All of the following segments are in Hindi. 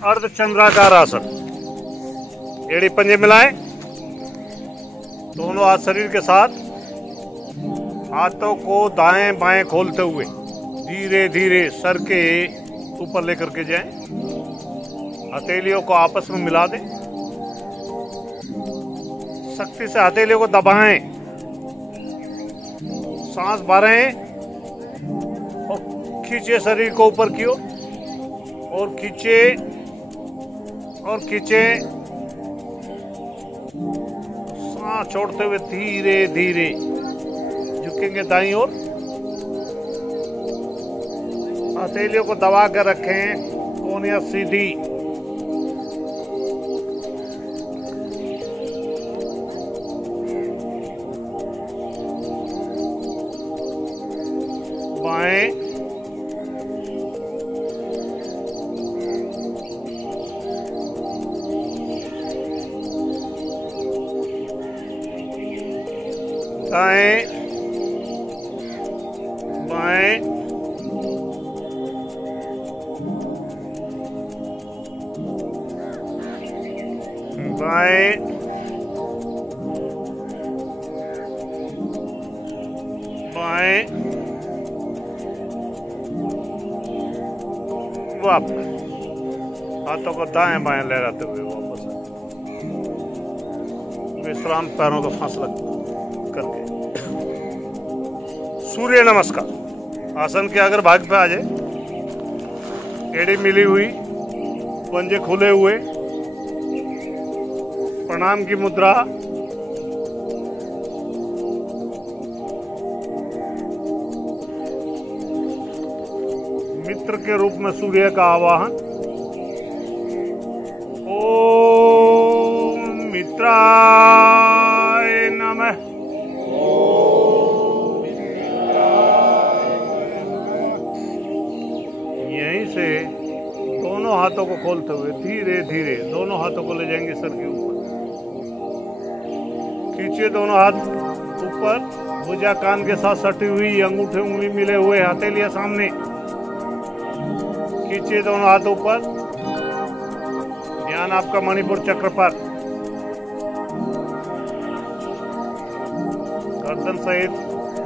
अर्धचंद्राकार आसन। एड़ी पंजे मिलाएं, दोनों हाथ शरीर के साथ, हाथों को दाएं बाएं खोलते हुए धीरे धीरे सर के ऊपर लेकर के जाएं। हथेलियों को आपस में मिला दें, शक्ति से हथेलियों को दबाएं, सांस भरें और खींचे शरीर को ऊपर की ओर, और खींचे और खींचे, सांस छोड़ते हुए धीरे धीरे झुकेंगे दाईं ओर। हथेलियों को दबा कर रखें, कोहनियां सीधी। बाएं दाएं बाएं बाएं बाएं वापस, हाथों को दाएं बाएं लहराते हुए वापस विश्राम, पैरों को फांस लग करके। सूर्य नमस्कार आसन के अगर भाग पे आ जाए, एड़ी मिली हुई, पंजे खुले हुए, प्रणाम की मुद्रा। मित्र के रूप में सूर्य का आवाहन। ओम मित्राय नमः। यहीं से दोनों हाथों को खोलते हुए धीरे धीरे दोनों हाथों को ले जाएंगे सर के ऊपर। खींचिए दोनों हाथ ऊपर, भुजा कान के साथ सटी हुई, अंगूठे उंगली मिले हुए, हथेलियां सामने। खींचिए दोनों हाथ ऊपर, ध्यान आपका मणिपुर चक्र पर। गर्दन सहित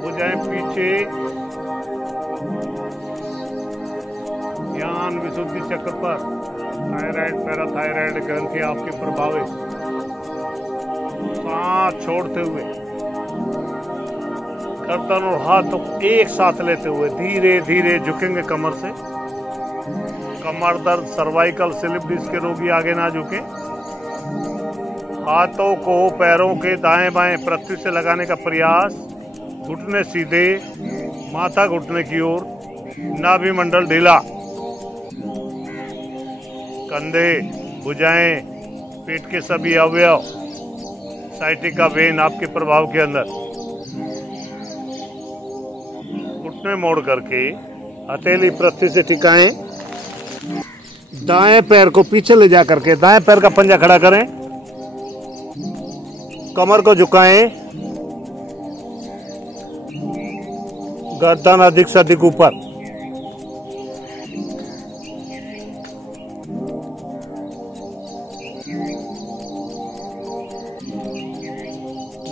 भुजाएं पीछे, ध्यान विशुद्धि चक्र पर। थायराइड पैराथायराइड ग्रंथि आपके प्रभावित। सांस छोड़ते हुए गर्दन और हाथों को एक साथ लेते हुए धीरे धीरे झुकेंगे कमर से। कमर दर्द, सर्वाइकल, स्लिप डिस्क के रोगी आगे ना झुके। हाथों को पैरों के दाएं बाएं पृथ्वी से लगाने का प्रयास। घुटने सीधे, माथा घुटने की ओर, नाभि मंडल ढीला। कंधे, भुजाएं, पेट के सभी अवयव, साइटिका वेन आपके प्रभाव के अंदर। घुटने मोड़ करके हथेली पृथ्वी से टिकाएं। दाएं पैर को पीछे ले जा करके दाएं पैर का पंजा खड़ा करें। कमर को झुकाएं, गर्दन अधिक से अधिक ऊपर।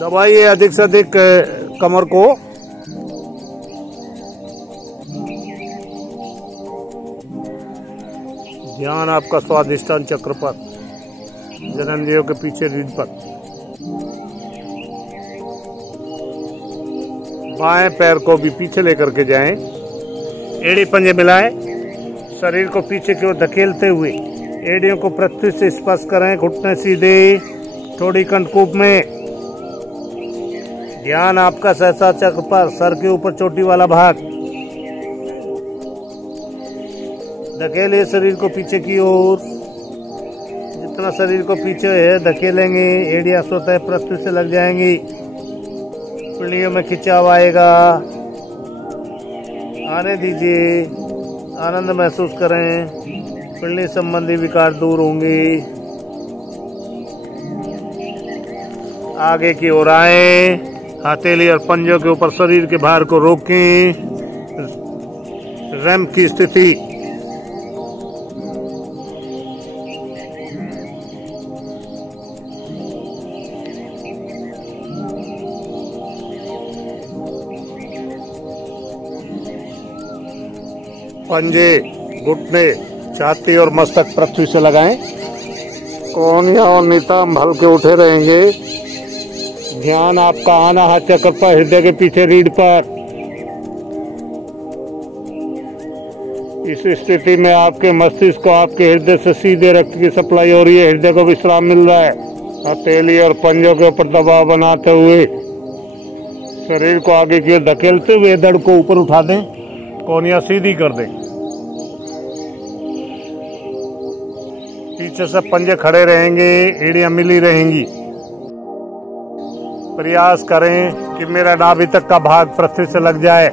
दबाइए अधिक से अधिक कमर को। ध्यान आपका स्वादिष्टान चक्र पर, जननेंद्रियों के पीछे रीढ़ पर। बाएं पैर को भी पीछे लेकर के जाएं। एड़ी पंजे मिलाएं, शरीर को पीछे की ओर धकेलते हुए एड़ियों को पृथ्वी से स्पर्श करें। घुटने सीधे, थोड़ी कंठकूप में। ध्यान आपका सहस्त्रार चक्र पर, सर के ऊपर चोटी वाला भाग। धकेले शरीर को पीछे की ओर। जितना शरीर को पीछे है धकेलेंगे, एड़ियां स्वतः पृथ्वी से लग जाएंगी। पिंडलियों में खिंचाव आएगा। आने दीजिए, आनंद महसूस करें। पिंडली संबंधी विकार दूर होंगे। आगे की ओर आए, हथेली और पंजों के ऊपर शरीर के भार को रोकें। रैंप की स्थिति। पंजे, घुटने, छाती और मस्तक पृथ्वी से लगाएं। कोहनिया और नितंब हल्के उठे रहेंगे। ध्यान आपका अनाहत चक्र पर, हृदय के पीछे रीढ़ पर। इस स्थिति में आपके मस्तिष्क को आपके हृदय से सीधे रक्त की सप्लाई हो रही है। हृदय को विश्राम मिल रहा है। हथेली और पंजों के ऊपर दबाव बनाते हुए शरीर को आगे की ओर धकेलते हुए धड़ को ऊपर उठा दें। कोहनिया सीधी कर दें। पीछे से पंजे खड़े रहेंगे, एड़ियां मिली रहेंगी। प्रयास करें कि मेरा नाभि तक का भाग पृथ्वी से लग जाए।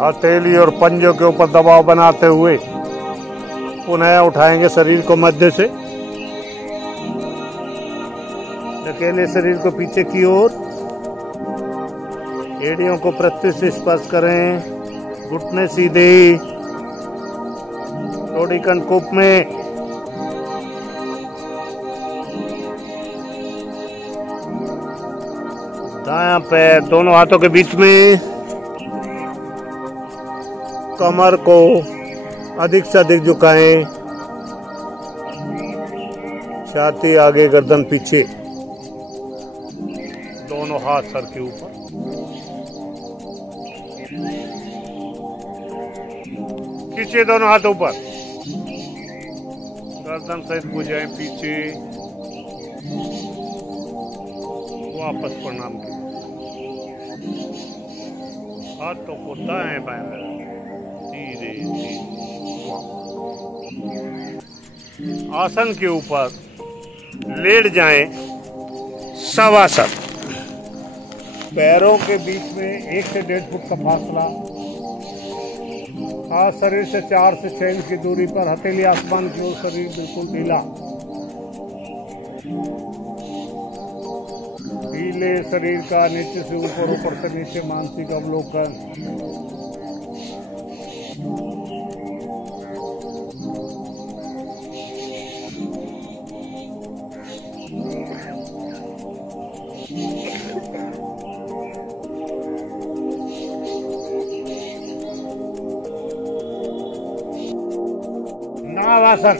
हथेली और पंजों के ऊपर दबाव बनाते हुए पुनः उठाएंगे शरीर को मध्य से। धकेले शरीर को पीछे की ओर। एड़ियों को पृथ्वी से स्पर्श करें। घुटने सीधे, थोड़ी कनकूप में। दायां पैर दोनों हाथों के बीच में। कमर को अधिक से अधिक झुकाएं। छाती आगे, गर्दन पीछे। दोनों हाथ सर के ऊपर। खींचे दोनों हाथ ऊपर। गर्दन सहित भुजाएं पीछे। वापस प्रणाम कीजिए। हाथों को दाएं बाएं धीरे धीरे। आसन के ऊपर लेट जाएं। शवासन। पैरों के बीच में 1 से 1.5 फुट का फासला। हाथ शरीर से 4 से 6 इंच की दूरी पर। हथेली आसमान की ओर, शरीर बिल्कुल ढीला। ढीले शरीर का नीचे से ऊपर, ऊपर से नीचे मानसिक अवलोकन। नावासन।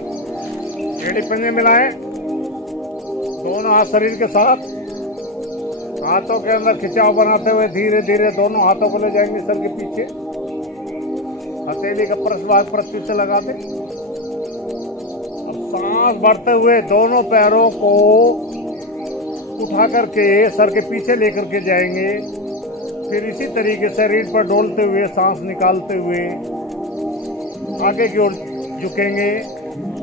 एड़ी पंजे मिलाएं। दोनों हाथ शरीर के साथ। हाथों के अंदर खिंचाव बनाते हुए धीरे धीरे दोनों हाथों को ले जाएंगे सर के पीछे। हथेली का पृष्ठ भाग पृथ्वी से लगा दें। अब सांस भरते हुए दोनों पैरों को उठा करके सर के पीछे लेकर के जाएंगे। फिर इसी तरीके से शरीर पर डोलते हुए सांस निकालते हुए आगे की ओर झुकेंगे।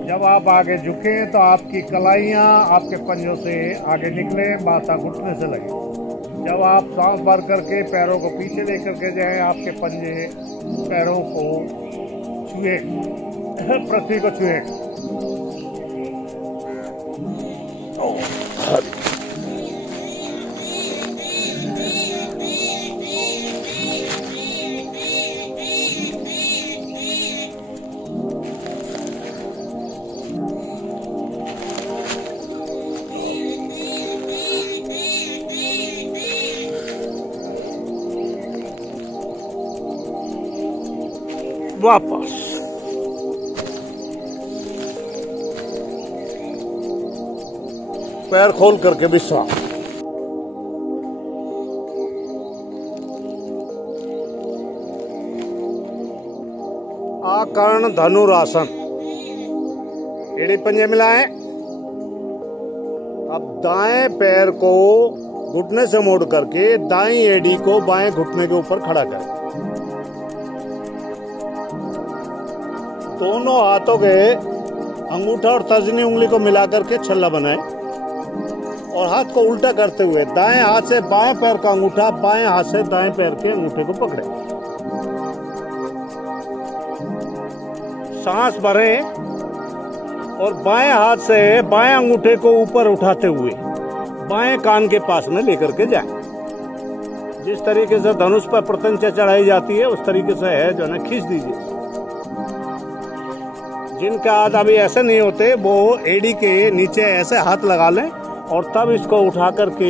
जब आप आगे झुकें तो आपकी कलाइयां आपके पंजों से आगे निकले, बासा घुटने से लगे। जब आप सांस भर करके पैरों को पीछे लेकर के जाएं, आपके पंजे पैरों को छुए, पृथ्वी को छुए। वापस पैर खोल करके विश्राम। आकर्ण धनुरासन। एड़ी पंजे मिलाएं। अब दाएं पैर को घुटने से मोड़ करके दाईं एड़ी को बाएं घुटने के ऊपर खड़ा करें। दोनों हाथों के अंगूठा और तर्जनी उंगली को मिलाकर के छल्ला बनाएं और हाथ को उल्टा करते हुए दाएं हाथ से बाएं पैर का अंगूठा, बाएं हाथ से दाएं पैर के अंगूठे को पकड़ें। सांस भरें और बाएं हाथ से बाएं अंगूठे को ऊपर उठाते हुए बाएं कान के पास में लेकर के जाएं। जिस तरीके से धनुष पर प्रत्यंचा चढ़ाई जाती है उस तरीके से है जो है खींच दीजिए। जिनका हाथ अभी ऐसे नहीं होते वो एड़ी के नीचे ऐसे हाथ लगा लें और तब इसको उठा करके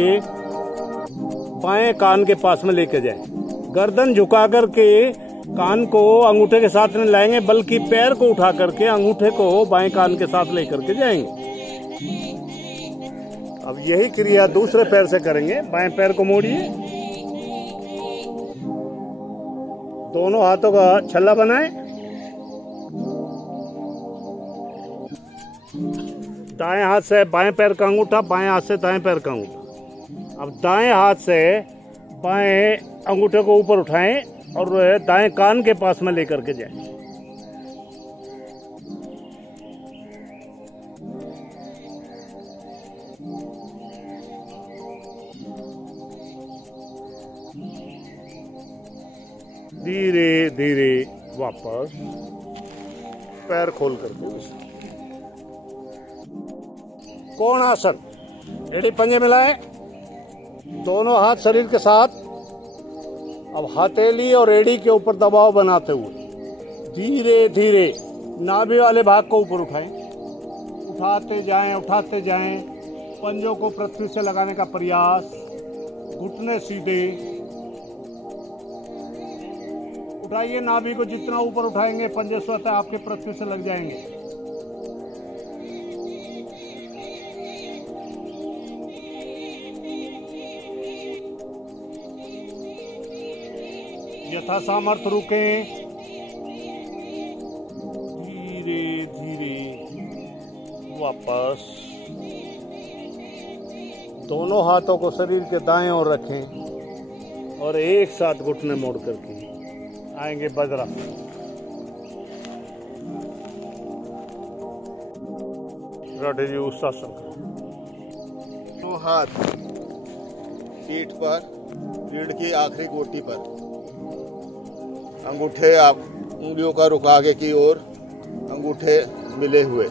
बाएं कान के पास में लेके जाएं। गर्दन झुका करके कान को अंगूठे के साथ नहीं लाएंगे, बल्कि पैर को उठा करके अंगूठे को बाएं कान के साथ लेकर के जाएंगे। अब यही क्रिया दूसरे पैर से करेंगे। बाएं पैर को मोड़िए, दोनों हाथों का छल्ला बनाएं, दाएं हाथ से बाएं पैर का अंगूठा, बाएं हाथ से दाएं पैर का अंगूठा। अब दाएं हाथ से बाएं अंगूठे को ऊपर उठाएं और दाएं कान के पास में लेकर के जाएं। धीरे धीरे वापस पैर खोल करके कोणासन, एड़ी पंजे मिलाएं, दोनों हाथ शरीर के साथ। अब हथेली और एड़ी के ऊपर दबाव बनाते हुए धीरे धीरे नाभि वाले भाग को ऊपर उठाएं, उठाते जाएं, पंजों को पृथ्वी से लगाने का प्रयास, घुटने सीधे उठाइए। नाभि को जितना ऊपर उठाएंगे पंजे स्वतः आपके पृथ्वी से लग जाएंगे। यथा सामर्थ्य रुकें, धीरे धीरे वापस दोनों हाथों को शरीर के दाएं ओर रखें और एक साथ घुटने मोड़ करके आएंगे वज्रासन। तो हाथ पीठ पर, रीढ़ की आखिरी गोटी पर, अंगूठे आप उंगलियों का रुख आगे की ओर, अंगूठे मिले हुए।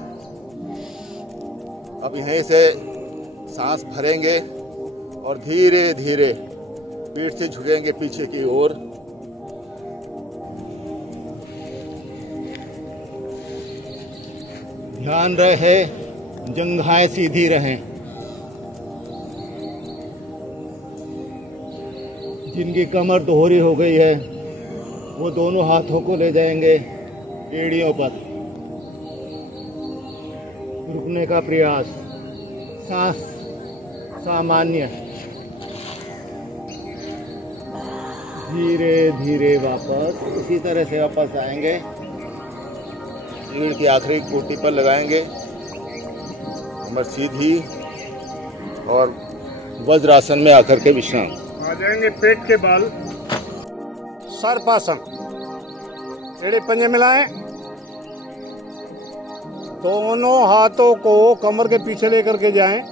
अब यहीं से सांस भरेंगे और धीरे धीरे पीठ से झुकेंगे पीछे की ओर। ध्यान रहे जंघाएं सीधी रहें। जिनकी कमर दोहरी हो गई है वो दोनों हाथों को ले जाएंगे एड़ियों पर, रुकने का प्रयास, सांस सामान्य, धीरे धीरे वापस इसी तरह से वापस आएंगे। रीढ़ की आखिरी गोटी पर लगाएंगे, कमर सीधी और वज्रासन में आकर के विश्राम। आ जाएंगे पेट के बाल, सर्पासन, एड़े पंजे मिलाएं, दोनों हाथों को कमर के पीछे लेकर के जाएं,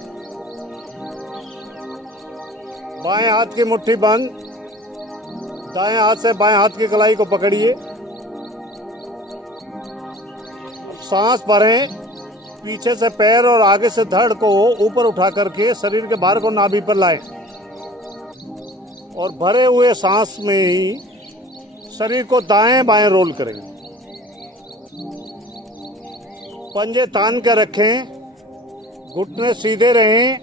बाएं हाथ की मुट्ठी बंद, दाएं हाथ से बाएं हाथ की कलाई को पकड़िए। सांस भरें, पीछे से पैर और आगे से धड़ को ऊपर उठा करके शरीर के भार को नाभि पर लाएं और भरे हुए सांस में ही शरीर को दाएं बाएं रोल करेंगे। पंजे तान कर रखें, घुटने सीधे रहें,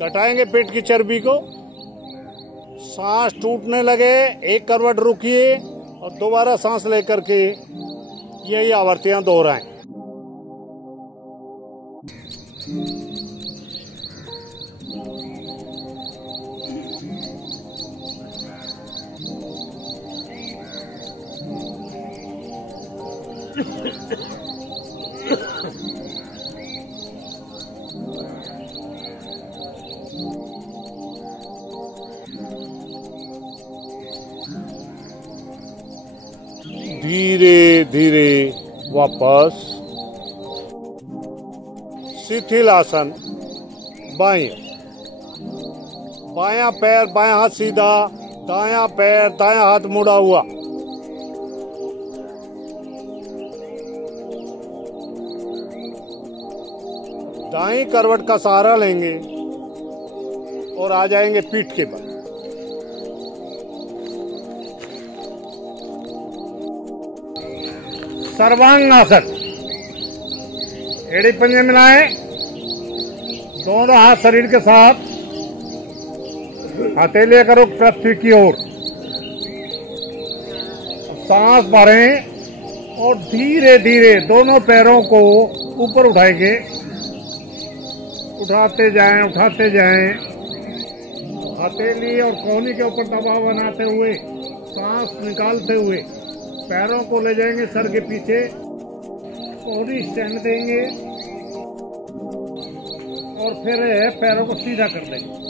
कटाएंगे पेट की चर्बी को। सांस टूटने लगे एक करवट रुकिए और दोबारा सांस लेकर के यही आवर्तियां दोहराएं। धीरे धीरे वापस शिथिल आसन, बाएं, बायां पैर बायां हाथ सीधा, दायां पैर दायां हाथ मुड़ा हुआ। दाएं करवट का सहारा लेंगे और आ जाएंगे पीठ के बल। सर्वांगासन, एड़ी पंजे मिलाएं, दोनों हाथ शरीर के साथ, हथेली करो पृथ्वी की ओर, सांस भरें और धीरे धीरे दोनों पैरों को ऊपर उठाएंगे, उठाते जाएं उठाते जाएं। हथेली और कोहनी के ऊपर दबाव बनाते हुए सांस निकालते हुए पैरों को ले जाएंगे सर के पीछे, कोहनी स्टैंड देंगे और फिर पैरों को सीधा कर देंगे।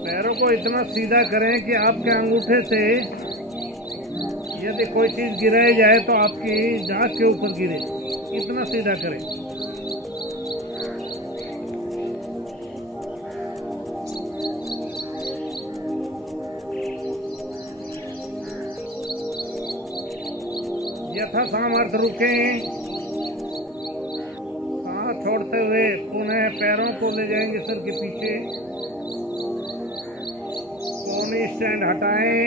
पैरों को इतना सीधा करें कि आपके अंगूठे से यदि कोई चीज गिराई जाए तो आपकी जांघ के ऊपर गिरे, इतना सीधा करें। यथा सामर्थ्य रुकें, सांस छोड़ते हुए पुनः पैरों को ले जाएंगे सर के पीछे, कोहनी स्टैंड हटाएं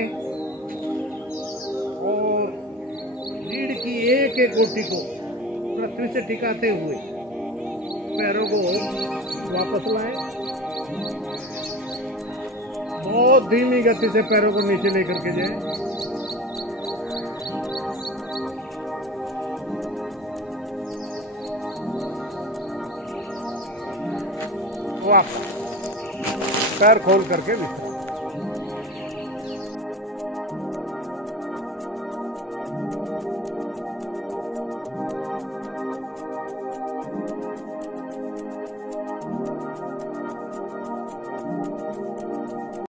और रीढ़ की एक एक गोटी को पृथ्वी से टिकाते हुए पैरों को वापस लाएं। बहुत धीमी गति से पैरों को नीचे लेकर के जाएं। वाह, पैर खोल करके भी